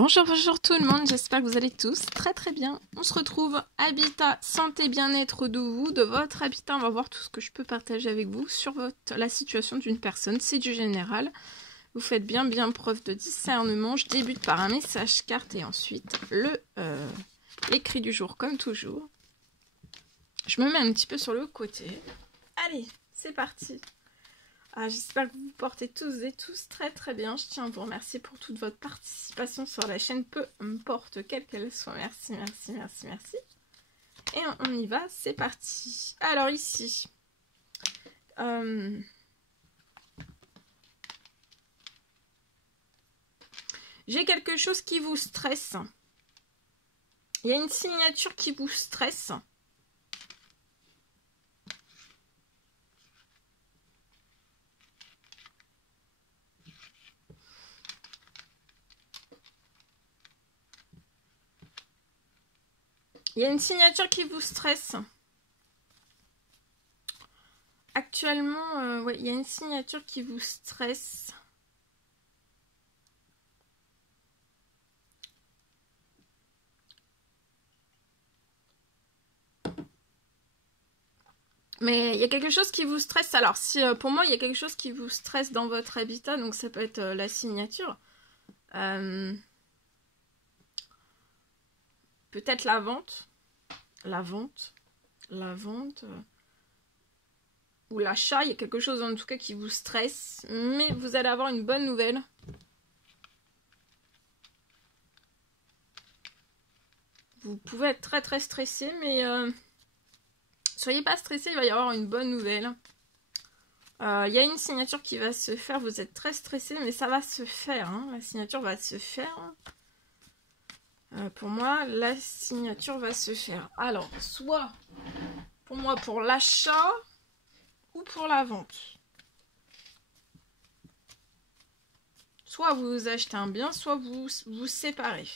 Bonjour, bonjour tout le monde, j'espère que vous allez tous très très bien. On se retrouve habitat, santé, bien-être de vous, de votre habitat. On va voir tout ce que je peux partager avec vous sur la situation d'une personne, c'est du général. Vous faites bien preuve de discernement. Je débute par un message carte et ensuite l'écrit du jour comme toujours. Je me mets un petit peu sur le côté. Allez, c'est parti. J'espère que vous vous portez tous et tous très très bien. Je tiens à vous remercier pour toute votre participation sur la chaîne, peu importe quelle qu'elle soit. Merci, merci, merci, merci. Et on y va, c'est parti. Alors ici, j'ai quelque chose qui vous stresse. Il y a une signature qui vous stresse. Il y a une signature qui vous stresse. Actuellement, ouais, il y a une signature qui vous stresse. Mais il y a quelque chose qui vous stresse. Alors, si pour moi, il y a quelque chose qui vous stresse dans votre habitat, donc ça peut être la signature. Peut-être la vente. Ou l'achat. Il y a quelque chose en tout cas qui vous stresse. Mais vous allez avoir une bonne nouvelle. Vous pouvez être très très stressé, mais soyez pas stressé, il va y avoir une bonne nouvelle. Il y a une signature qui va se faire. Vous êtes très stressé, mais ça va se faire. Hein. La signature va se faire. Pour moi, la signature va se faire. Alors, soit pour moi pour l'achat ou pour la vente. Soit vous achetez un bien, soit vous vous séparez.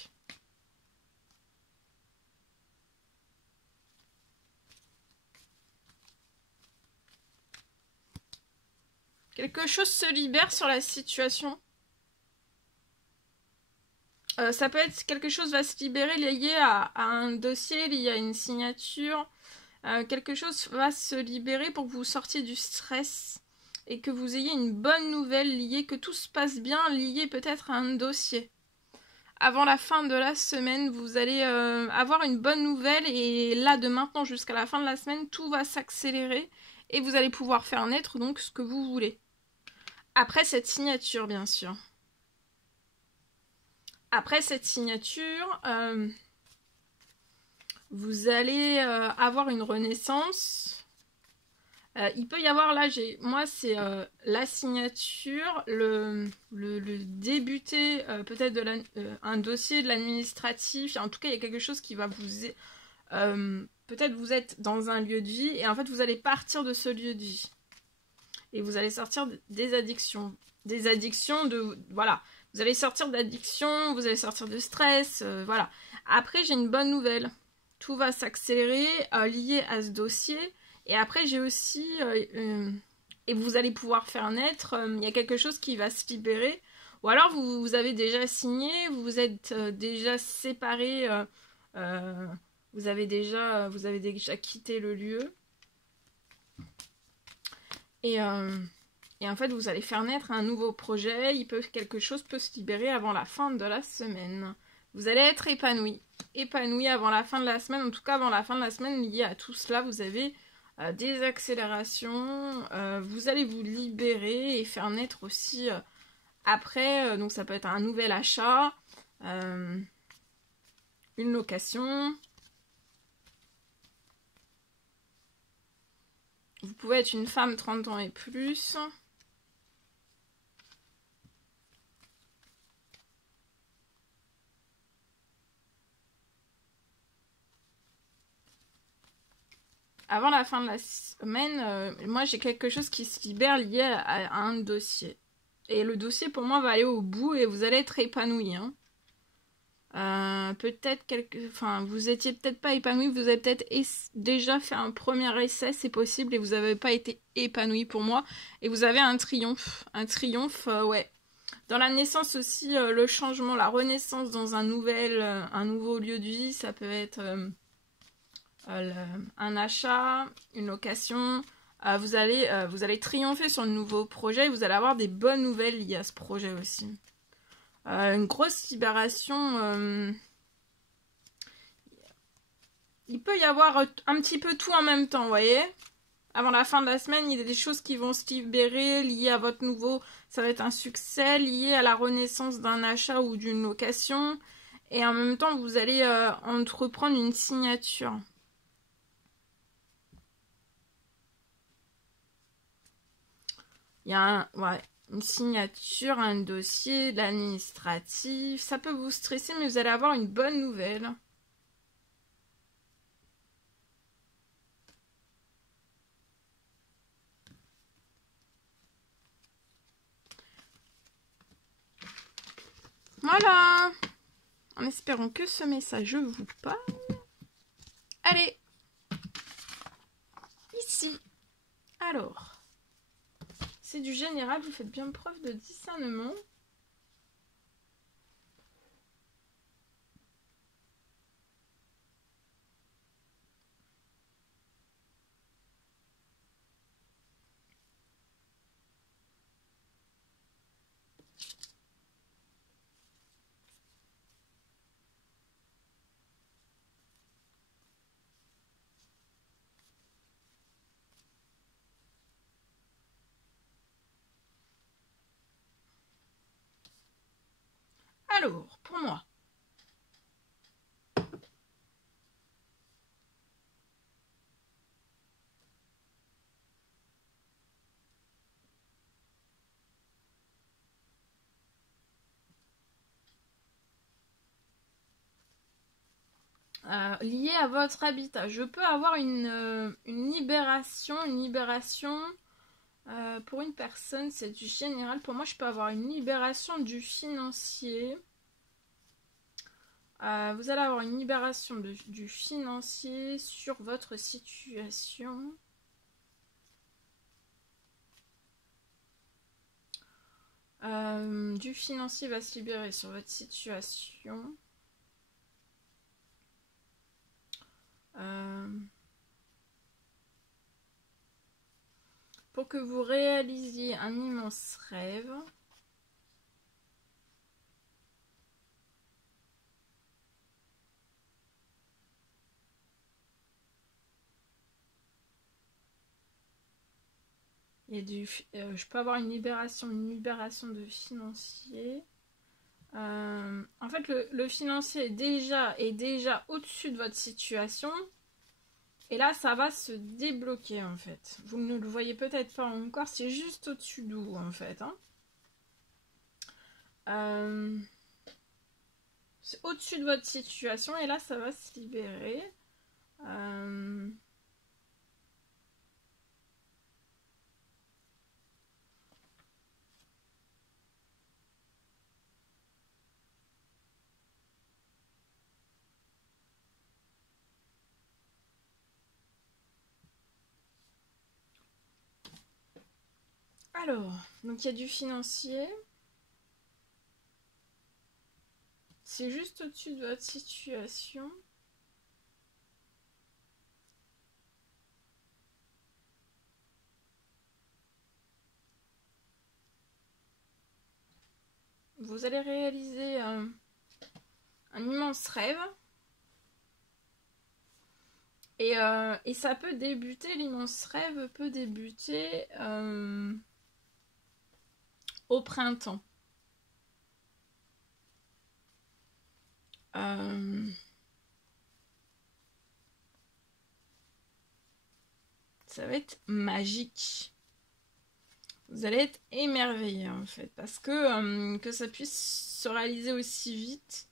Quelque chose se libère sur la situation. Ça peut être quelque chose va se libérer lié à un dossier, lié à une signature. Quelque chose va se libérer pour que vous sortiez du stress et que vous ayez une bonne nouvelle liée, que tout se passe bien, lié peut-être à un dossier. Avant la fin de la semaine, vous allez avoir une bonne nouvelle et là, de maintenant jusqu'à la fin de la semaine, tout va s'accélérer et vous allez pouvoir faire naître donc ce que vous voulez. Après cette signature, bien sûr. Après cette signature, vous allez avoir une renaissance. Il peut y avoir, là, moi, c'est la signature, le débuter peut-être de un dossier de l'administratif. En tout cas, il y a quelque chose qui va vous... peut-être vous êtes dans un lieu de vie et en fait, vous allez partir de ce lieu de vie. Et vous allez sortir des addictions. Des addictions de... Voilà. Vous allez sortir d'addiction, vous allez sortir de stress, voilà. Après, j'ai une bonne nouvelle. Tout va s'accélérer lié à ce dossier. Et après, j'ai aussi... et vous allez pouvoir faire naître, il y a quelque chose qui va se libérer. Ou alors, vous avez déjà signé, vous êtes déjà séparés, vous avez déjà quitté le lieu. Et en fait, vous allez faire naître un nouveau projet. Quelque chose peut se libérer avant la fin de la semaine. Vous allez être épanoui. Épanoui avant la fin de la semaine. En tout cas, avant la fin de la semaine, lié à tout cela, vous avez des accélérations. Vous allez vous libérer et faire naître aussi après. Donc, ça peut être un nouvel achat, une location. Vous pouvez être une femme 30 ans et plus. Avant la fin de la semaine, moi j'ai quelque chose qui se libère lié à un dossier. Et le dossier pour moi va aller au bout et vous allez être épanoui. Hein. Peut-être enfin, vous étiez peut-être pas épanoui, vous avez peut-être déjà fait un premier essai, c'est possible, et vous n'avez pas été épanoui pour moi. Et vous avez un triomphe, ouais. Dans la naissance aussi, le changement, la renaissance dans un nouveau lieu de vie, ça peut être un achat, une location. Vous allez triompher sur le nouveau projet et vous allez avoir des bonnes nouvelles liées à ce projet aussi. Une grosse libération. Il peut y avoir un petit peu tout en même temps, vous voyez. Avant la fin de la semaine, il y a des choses qui vont se libérer liées à votre nouveau. Ça va être un succès lié à la renaissance d'un achat ou d'une location. Et en même temps, vous allez entreprendre une signature. Il y a une signature, un dossier, l'administratif. Ça peut vous stresser, mais vous allez avoir une bonne nouvelle. Voilà. En espérant que ce message vous parle. Allez. Ici. Alors. C'est du général, vous faites bien preuve de discernement. Alors, pour moi. Lié à votre habitat. Je peux avoir une libération. Pour une personne, c'est du général. Pour moi, je peux avoir une libération du financier. Vous allez avoir une libération du financier sur votre situation. Du financier va se libérer sur votre situation. Pour que vous réalisiez un immense rêve. Je peux avoir une libération de financier. En fait, le financier est déjà au-dessus de votre situation. Et là, ça va se débloquer, en fait. Vous ne le voyez peut-être pas encore, c'est juste au-dessus de vous, en fait. C'est au-dessus de votre situation, et là, ça va se libérer. Alors, donc il y a du financier. C'est juste au-dessus de votre situation. Vous allez réaliser un immense rêve. Et ça peut débuter, l'immense rêve peut débuter au printemps. Ça va être magique. Vous allez être émerveillés en fait. Parce que ça puisse se réaliser aussi vite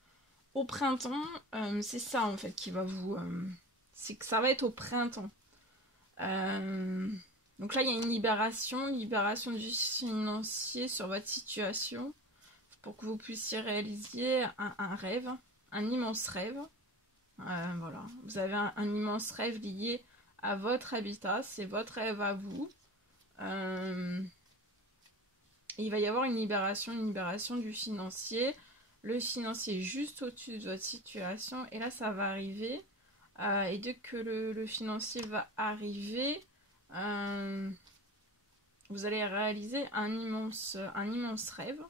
au printemps, c'est ça en fait qui va vous... c'est que ça va être au printemps. Donc là, il y a une libération du financier sur votre situation pour que vous puissiez réaliser un rêve, un immense rêve. Voilà, vous avez un immense rêve lié à votre habitat, c'est votre rêve à vous. Et il va y avoir une libération du financier. Le financier est juste au-dessus de votre situation. Et là, ça va arriver. Et dès que le financier va arriver, vous allez réaliser un immense rêve.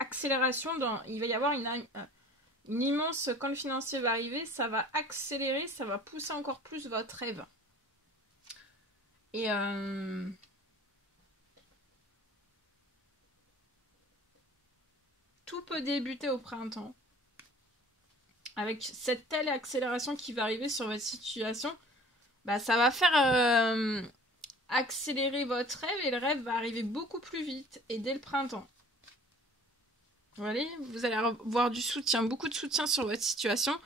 Accélération, il va y avoir une immense... Quand le financier va arriver, ça va accélérer, ça va pousser encore plus votre rêve. Et... tout peut débuter au printemps. Avec cette telle accélération qui va arriver sur votre situation, bah, ça va faire accélérer votre rêve et le rêve va arriver beaucoup plus vite et dès le printemps. Vous allez avoir du soutien, beaucoup de soutien sur votre situation.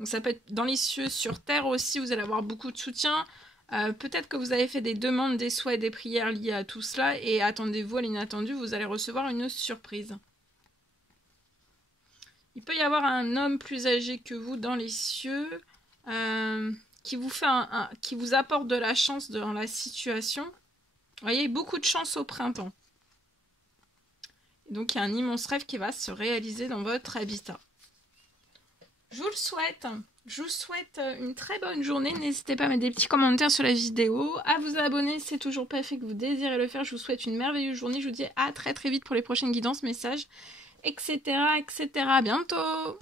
Donc ça peut être dans les cieux, sur terre aussi, vous allez avoir beaucoup de soutien. Peut-être que vous avez fait des demandes, des souhaits, des prières liées à tout cela et attendez-vous à l'inattendu, vous allez recevoir une surprise. Il peut y avoir un homme plus âgé que vous dans les cieux qui vous fait qui vous apporte de la chance dans la situation. Vous voyez, beaucoup de chance au printemps. Et donc il y a un immense rêve qui va se réaliser dans votre habitat. Je vous le souhaite. Je vous souhaite une très bonne journée. N'hésitez pas à mettre des petits commentaires sur la vidéo, à vous abonner si c'est toujours pas fait que vous désirez le faire. Je vous souhaite une merveilleuse journée. Je vous dis à très très vite pour les prochaines guidances, messages, etc. etc. À bientôt!